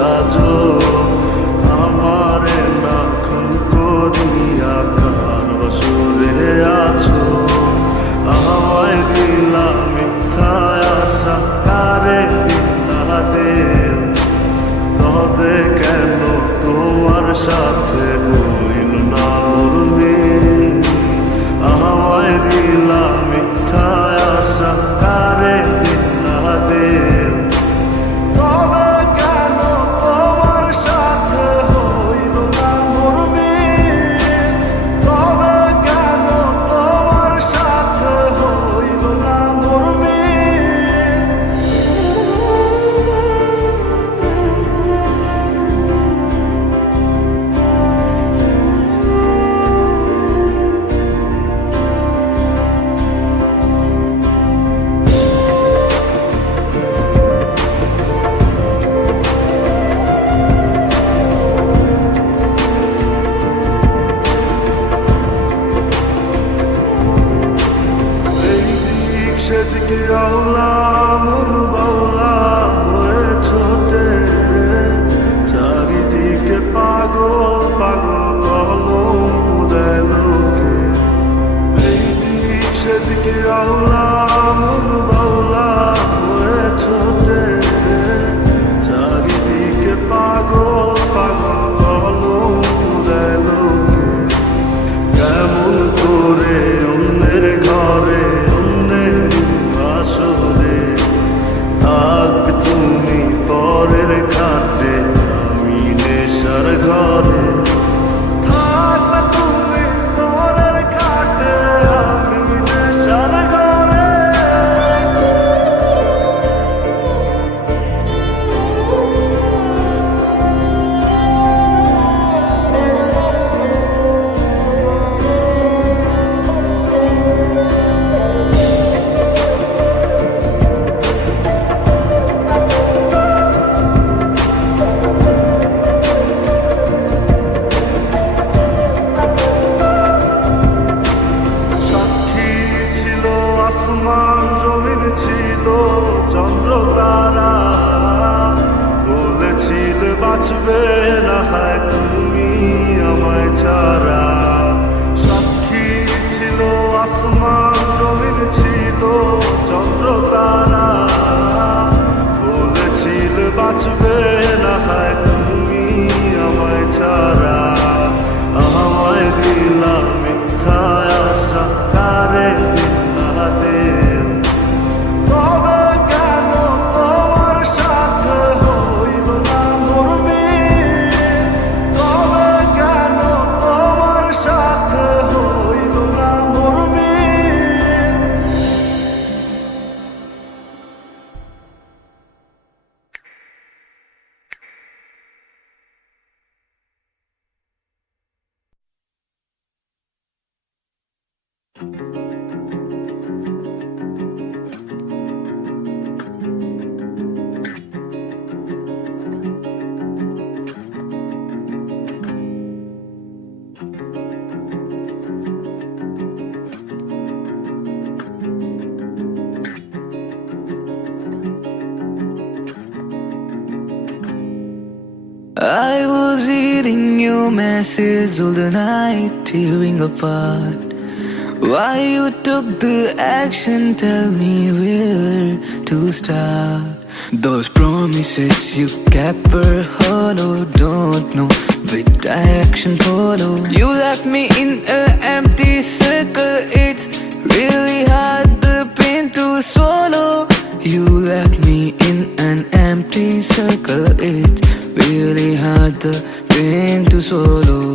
সাজো আমারে না খুন করিয়া কার বসরে আছো আমায় দিলা মিথ্যা আশা কারে দিলা দেব তবে কেন তোমার সাথে হইল না মুরমিন আমায় দিলা মিথ্যা আশা কারে দিলা দেব তবে কেন তোমার সাথে হইল না মুরমিন তবে কেন তোমার সাথে হইল না মুরমিন সেদিকে আওলা মন বাউলা হয়ে ছোটে চারিদিকে পাগল পাগল কলম কুদায় লোকে এই দিক সেদিকে আওলা মন বাউলা হয়ে ছোটে চারিদিকে পাগল পাগল কলম কুদায় লোকে কেমন করে অন্যের ঘরে আসরে থাকবে তুমি পরের খাতে আমি নেশার ঘরে থাকবে তুমি পরের খাতে আমি নেশার ঘরে আসমান জমিন ছিল চন্দ্র তারা বলেছিলে বাঁচবে না হয় তুমি আমায় ছাড়া সাক্ষী ছিল আসমান জমিন ছিল চন্দ্র তারা বলেছিলে বাঁচবে না হয় তুমি আমায় ছাড়া আমায় দিলা মিথ্যা আশা কারে তবে কেন তোমার সাথে হইল না মুরমিন তবে কেন তোমার সাথে হইল না মুরমিন I was reading your message all the night, tearing apart. Why you took the action, tell me where to start. Those promises you kept were hollow, don't know which direction follow. You left me in an empty circle, it's really hard the pain to swallow. You left me in an empty circle, it's really hard the pain to swallow.